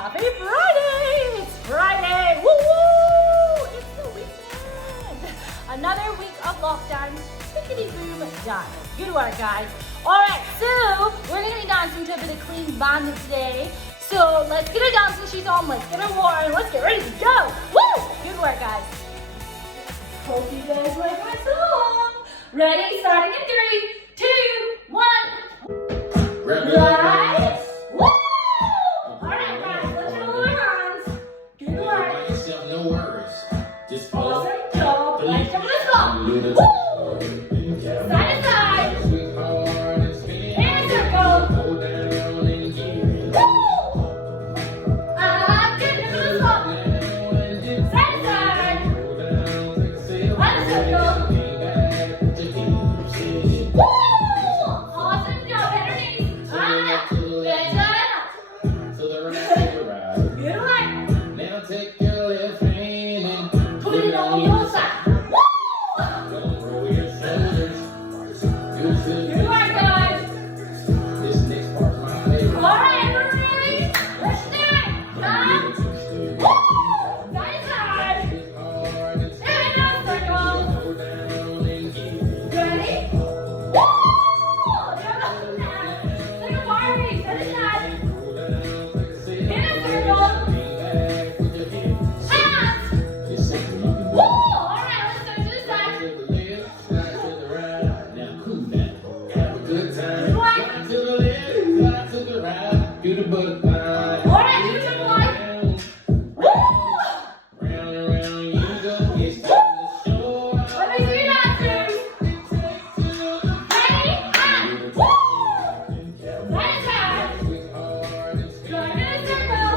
Happy Friday! It's Friday! Woo woo! It's the weekend! Another week of lockdown. Tickety boom done. Good work, guys. Alright, so we're gonna be dancing to a bit of clean Bandit today. So let's get our dancing shoes on, let's get our water, and let's get ready to go! Woo! Good work, guys. Hope you guys like my song. Ready? Starting in 3, 2, 1. Right? Woo! Alright, guys, let's hold our hands. Good work. Yourself, no worries. Just follow. Awesome job. Let's jump in the song. Woo! Side to side. In a circle. Woo! Get into the song. Side to side. On a circle. Woo! Awesome job. Better knees. Up. Bend up. Good work. Now take your left hand and Put it on your side. Woo! roll your shoulders. Good to Good work, guys. This next part's my favorite. Alright, everybody ready? Let's start. Woo! Side to side. In a circle. Ready? Woo! Jump up and down. Like a Barbie. Side to side. In a circle. Hands. Woo! Alright, let's start to the side. Good work. Do the butterfly. Alright, do some like. Woo! Round and round you go. It's time to show off. Let me see your dancers. Ready? And woo! Side to side. Join in a circle.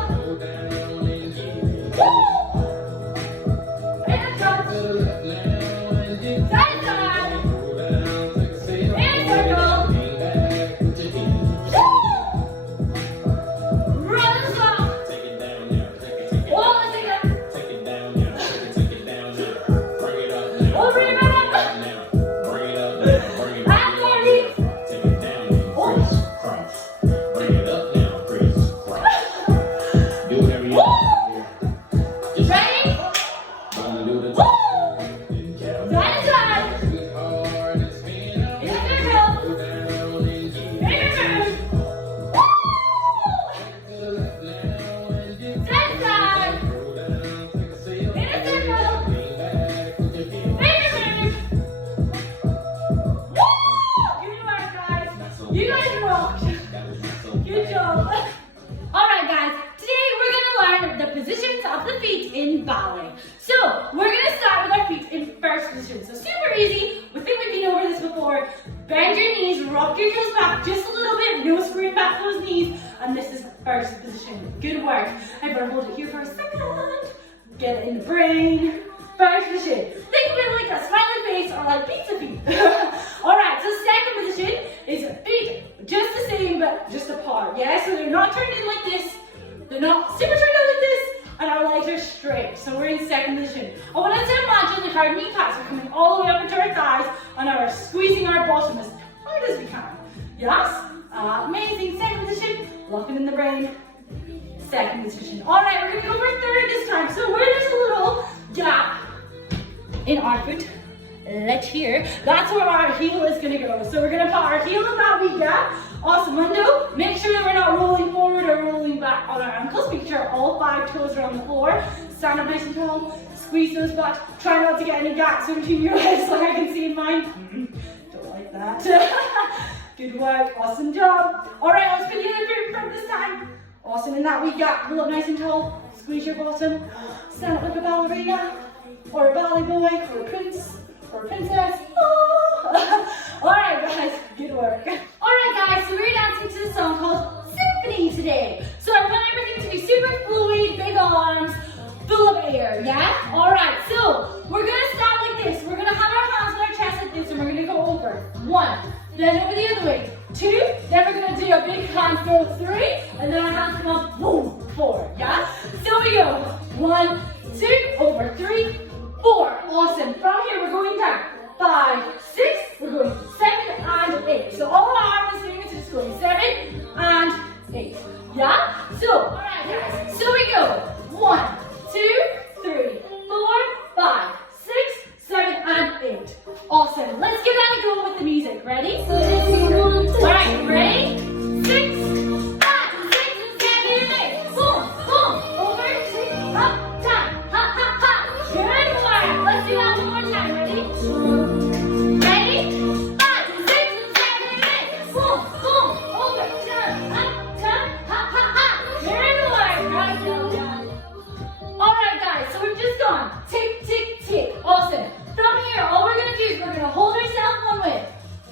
Woo! In a jump. Side to side. In a circle. Woo! Run the song. Whoa, let's take that. Oh, bring it up. And 40. Oh. Woo! Ready? Woo! Side to side. In a circle. Make it move. Woo! Side to side. In a circle. Make it move. Woo! Good work, guys. You guys rocked. Good job. Alright, guys. Today we're going to learn the positions of the feet in ballet. So, we're going to start with our feet in first position. So, super easy. We think we've been over this before. Bend your knees, rock your heels back just a little bit. No screwing back those knees. And this is first position. Good work. Everyone hold it here for a second. Get it in the brain. First position. Think of it like a smiley face or like pizza feet. Alright, so second position is feet just the same but just apart. Yeah, so they're not turned in like this. They're not super turned in like this. And our legs are straight. So we're in second position. I want us to imagine that our kneecaps are coming all the way up into our thighs and are squeezing our bottom as hard as we can. Yes? Amazing. Second position. Locking in the brain. Second position. Alright, we're going to go for third this time. So where there's a little gap in our foot, let's here, that's where our heel is going to go. So we're going to put our heel in that wee gap. Awesome, window. Make sure that we're not rolling forward or rolling back on our ankles. Make sure all 5 toes are on the floor. Stand up nice and tall. Squeeze those back. Try not to get any gaps in between your legs like I can see in mine. Don't like that. Good work. Awesome job. Alright, let's put the other foot in front this time. Awesome, in that wee gap. Pull up nice and tall. Squeeze your bottom. Stand up like a ballerina. Or a ballet boy. Or a prince. Or a princess. Oh. Alright guys, good work. Alright guys, so we're dancing to a song called Symphony today. So I want everything to be super fluid, big arms, full of air, yeah? Alright, so we're gonna start like this. We're gonna have our hands on our chest like this and we're gonna go over. 1, then over the other way. 2, then we're gonna do a big hand throw 3, and then our hands come up, boom, 4, yeah? So we go 1, 2, over 3, 4. Awesome. From here we're going down. 5, 6, we're going 7 and 8. So all our arms are just going 7 and 8. Yeah? So, alright guys. ready? Alright, ready? 6, 5, 6, 7, 8. Boom, boom. Over, 6, up, down. Hop, hop, hop. Good work. Let's do that one more time. Ready? Ready? 5, 6, 7, 8. Boom, boom. Over, down, up, down. Hop, hop, hop. Good work. Right, well done. Alright guys, so we've just gone tick, tick, tick. Awesome. From here, all we're going to do is we're going to hold ourselves one way.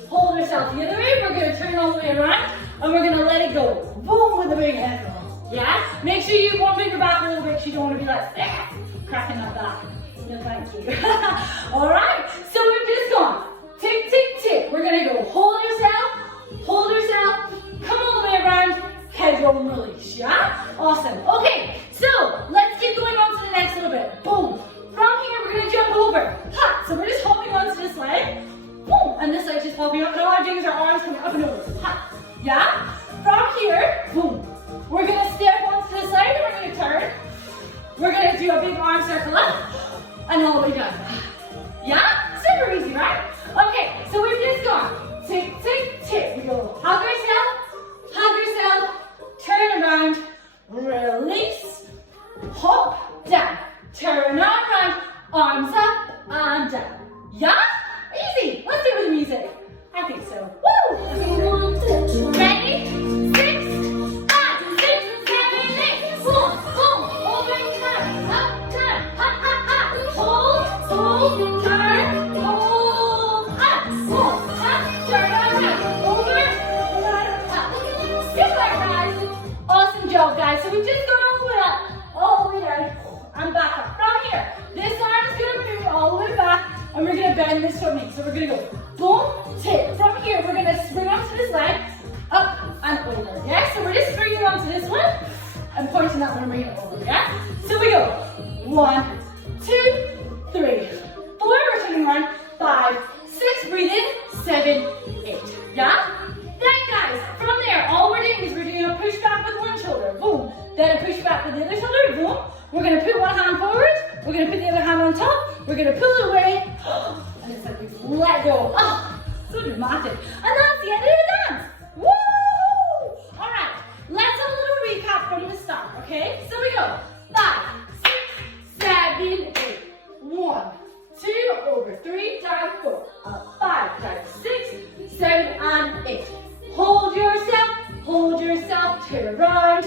Hold ourselves the other way. We're going to turn all the way around. And we're going to let it go. Boom with the big hand. Yeah? Make sure you won't bring your back a little bit. You don't want to be like, cracking that back. No, thank you. Alright, so we've just gone tick, tick, tick. We're going to go hold yourself, come all the way around, head roll and release. Yeah? Awesome. Okay, so let's keep going on to the next little bit. Boom. From here, we're going to jump over. Ha! So we're just holding on to this leg. Boom! And this leg's just popping up. And all I'm doing is our arms coming up and over. Ha! Yeah? From here, boom. We're going to step onto this leg and we're going to turn. We're going to do a big arm circle up and all the way down. Yeah? Super easy, right? Okay, so we've just gone tick, tick, tick. We go hug yourself, turn around, release, hop, down. Turn around, arms up and down. Yeah? Easy. Let's do it with the music. I think so. Woo! Ready? 6, 5, 6, 7, 8. Boom, boom. Over, turn, up, turn, hop, hop, hop. Hold, turn, hold, up, boom, up, turn around, over, up. Good work, guys. Awesome job, guys. So we just got all the way up, all the way down. And back up. From here, this arm is going to move all the way back and we're going to bend this for me. So we're going to go boom, tick. From here, we're going to spring onto this leg, up and over. Yeah? So we're just springing onto this one and pointing that one and bringing it over. Yeah? So we go 1, 2, 3, 4. We're turning around. 5, 6. Breathe in. 7, 8. Yeah? Then guys, from there, all we're doing is we're doing a push back with one shoulder. Boom. Then a push back with the other shoulder. Boom. We're going to put one hand forward, we're going to put the other hand on top, we're going to pull it away, and it's like we let go. Oh, so dramatic. And that's the end of the dance. Woo! Alright, let's have a little recap from the start, okay? So we go 5, 6, 7, 8. 1, 2, over, 3, down, 4, up, 5, down, 6, 7, and 8. Hold yourself, turn around,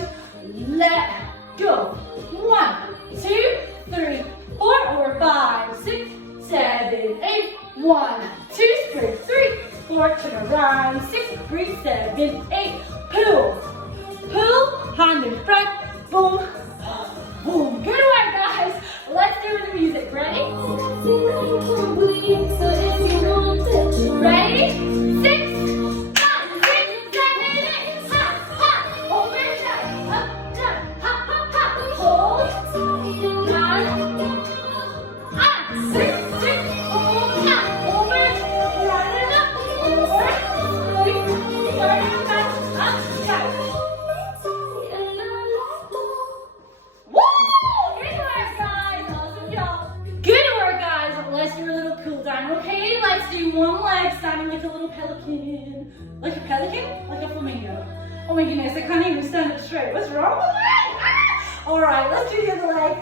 let go. 1, 2, 3, 4, over 5, 6, 7, 8. 1, 2, straight, 3, 4, turn around, 6, 3, 7, 8. Pull, hand in front, boom, boom. Good work, guys. Let's do it with the music. Ready? Ready? 6, 5, 6, 7, 8. Hop, hop, over, down, up, down, hop, hop, hop. Hold, down, up, 6, 6, hold, up, over, down and up, over, 3, turn and back, up, down. Woo! Good work, guys. Awesome job. Good work, guys. Let's do a little cool down, okay? Let's do one leg standing like a little pelican. Like a pelican? Like a flamingo. Oh my goodness, I can't even stand up straight. What's wrong with me? Ah! Alright, let's do the other leg.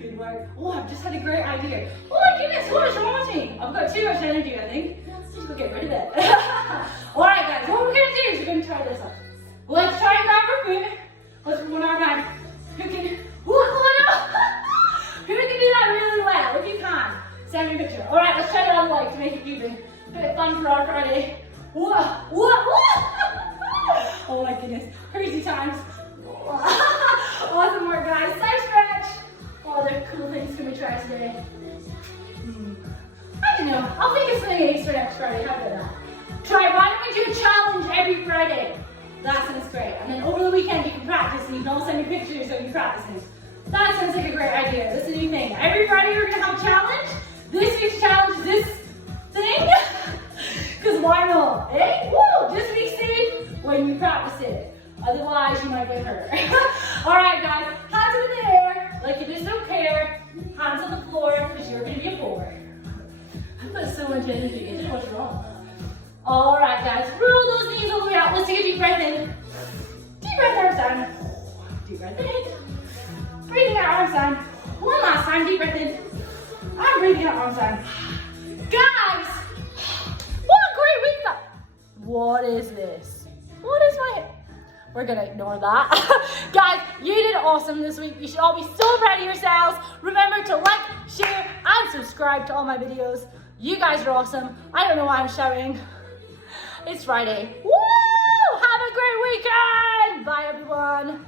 Good work. Oh, I've just had a great idea. Oh my goodness, what is wrong with me? I've got too much energy, I think. Just go get rid of it. Alright guys, what we're going to do is we're going to try this out. Let's try and grab our foot. Let's put one arm down. Who can, oh no! Who can do that really well? If you can, send me a picture. Alright, let's try the other leg to make it even a bit fun for our Friday. Whoa! Oh my goodness, crazy times. Awesome work, guys. Side stretch. What other cool things can we try today? I don't know. I'll think of something for next Friday. How about that? Try. Why don't we do a challenge every Friday? That sounds great. And then over the weekend you can practice and you can all send me pictures of you practicing. That sounds like a great idea. That's a new thing. Every Friday we're gonna have a challenge. This week's challenge is this thing. Because why not? Eh? Woo! Just be safe when you practice it. Otherwise, you might get hurt. Alright, guys. Hands in the air, like you just don't care. Hands on the floor, because you're going to be a forward. I've got so much energy. What's wrong? All right, guys, roll those knees all the way out. Let's take a deep breath in. Deep breath, arms down. Deep breath in. Breathing out, arms down. One last time, deep breath in. I'm breathing out, arms down. Guys, what a great week that. What is this? What is my... We're gonna ignore that. Guys, you did awesome this week. You should all be so proud of yourselves. Remember to like, share, and subscribe to all my videos. You guys are awesome. I don't know why I'm shouting. It's Friday. Woo! Have a great weekend! Bye, everyone.